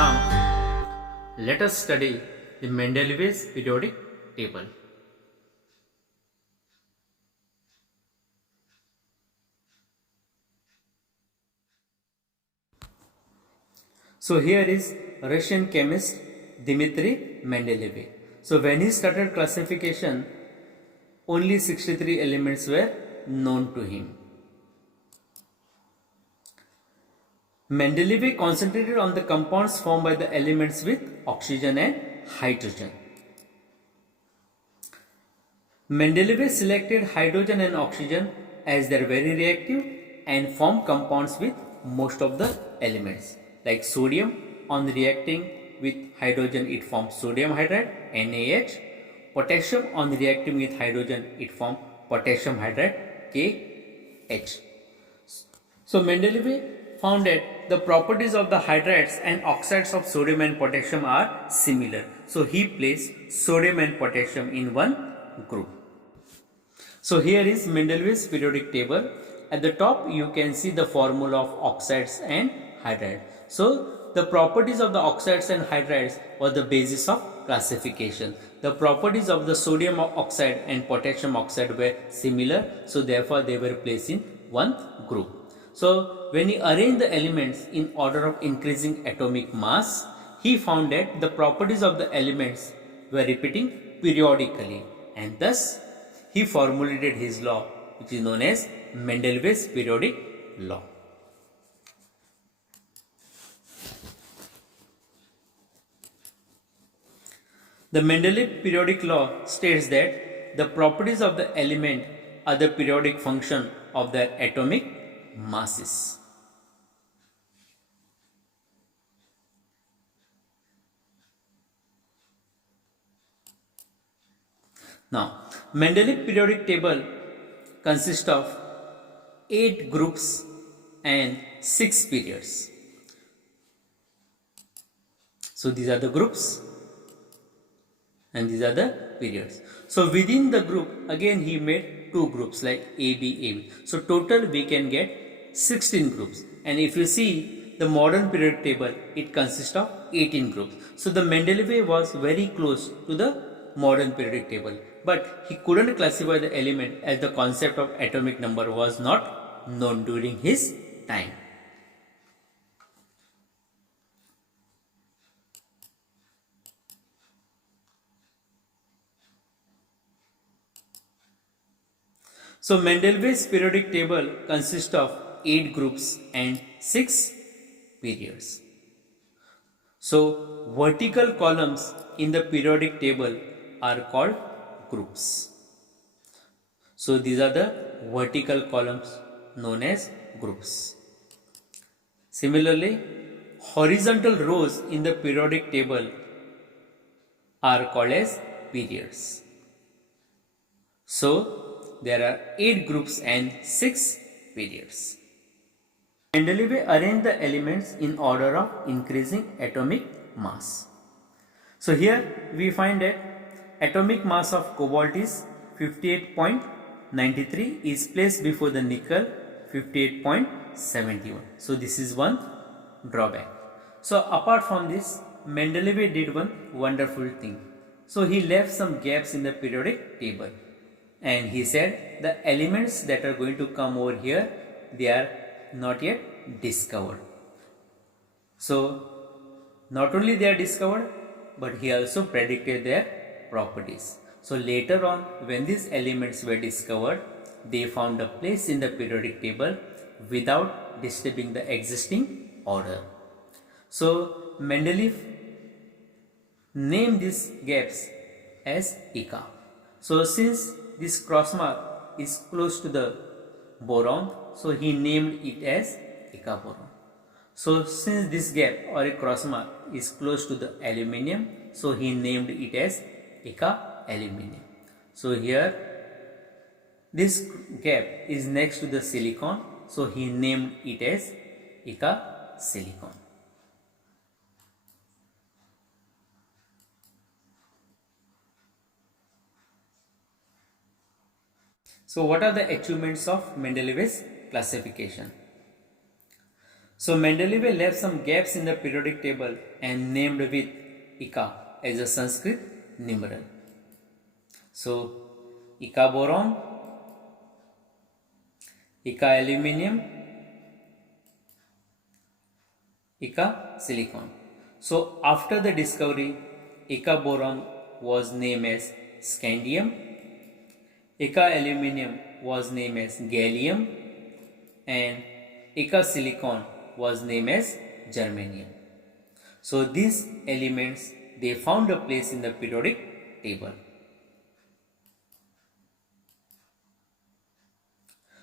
now let us study the Mendeleev's periodic table. So here is Russian chemist Dmitry Mendeleev. So when he started classification, only 63 elements were known to him. Mendeleev concentrated on the compounds formed by the elements with oxygen and hydrogen. Mendeleev selected hydrogen and oxygen as they are very reactive and formed compounds with most of the elements. Like sodium, on reacting with hydrogen it forms sodium hydride NaH. Potassium, on reacting with hydrogen it forms potassium hydride KH. So Mendeleev found that the properties of the hydrides and oxides of sodium and potassium are similar. So he placed sodium and potassium in one group. So here is Mendeleev's periodic table. At the top you can see the formula of oxides and hydride. So the properties of the oxides and hydrides were the basis of classification. The properties of the sodium oxide and potassium oxide were similar, so therefore they were placed in one group. So when he arranged the elements in order of increasing atomic mass, he found that the properties of the elements were repeating periodically, and thus he formulated his law, which is known as Mendeleev's periodic law. The Mendeleev periodic law states that the properties of the element are the periodic function of their atomic masses. Now, Mendeleev periodic table consists of 8 groups and 6 periods. So these are the groups and these are the periods. So within the group again he made 2 groups like AB. So total we can get 16 groups, and if you see the modern periodic table it consists of 18 groups. So the Mendeleev was very close to the modern periodic table, but he couldn't classify the element as the concept of atomic number was not known during his time. So Mendeleev's periodic table consists of 8 groups and 6 periods. So vertical columns in the periodic table are called groups. So these are the vertical columns known as groups. Similarly, horizontal rows in the periodic table are called as periods. So there are 8 groups and 6 periods. Mendeleev arranged the elements in order of increasing atomic mass. So here we find that atomic mass of cobalt is 58.93 is placed before the nickel 58.71. So this is one drawback. So apart from this, Mendeleev did one wonderful thing. So he left some gaps in the periodic table, and he said the elements that are going to come over here, they are not yet discovered. So not only they are discovered, but he also predicted their properties. So later on, when these elements were discovered, they found a place in the periodic table without disturbing the existing order. So Mendeleev named these gaps as Ika. So since this cross mark is close to the boron, so he named it as Ika boron. So since this gap or a cross mark is close to the aluminium, so he named it as Ika aluminium. So here this gap is next to the silicon, so he named it as Ika silicon. So what are the achievements of Mendeleev's classification? So Mendeleev left some gaps in the periodic table and named with Ika as a Sanskrit numeral. So Ika boron, Ika aluminium, Ika silicon. So after the discovery, Ika boron was named as scandium, Ika aluminium was named as gallium, and Ika silicon was named as germanium. So these elements, they found a place in the periodic table.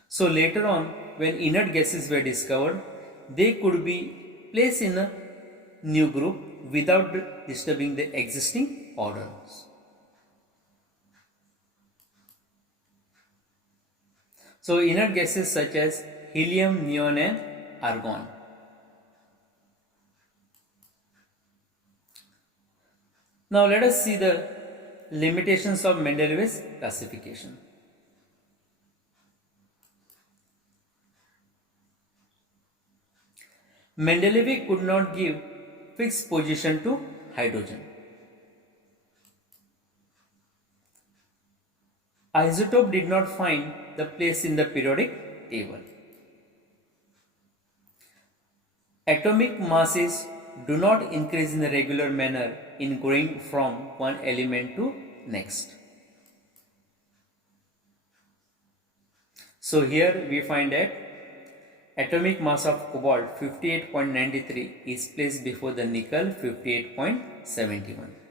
So later on, when inert gases were discovered, they could be placed in a new group without disturbing the existing orders. So inert gases such as helium, neon and argon. Now let us see the limitations of Mendeleev's classification. Mendeleev could not give fixed position to hydrogen. Isotope did not find the place in the periodic table. Atomic masses do not increase in a regular manner in going from one element to next. So here we find that atomic mass of cobalt 58.93 is placed before the nickel 58.71.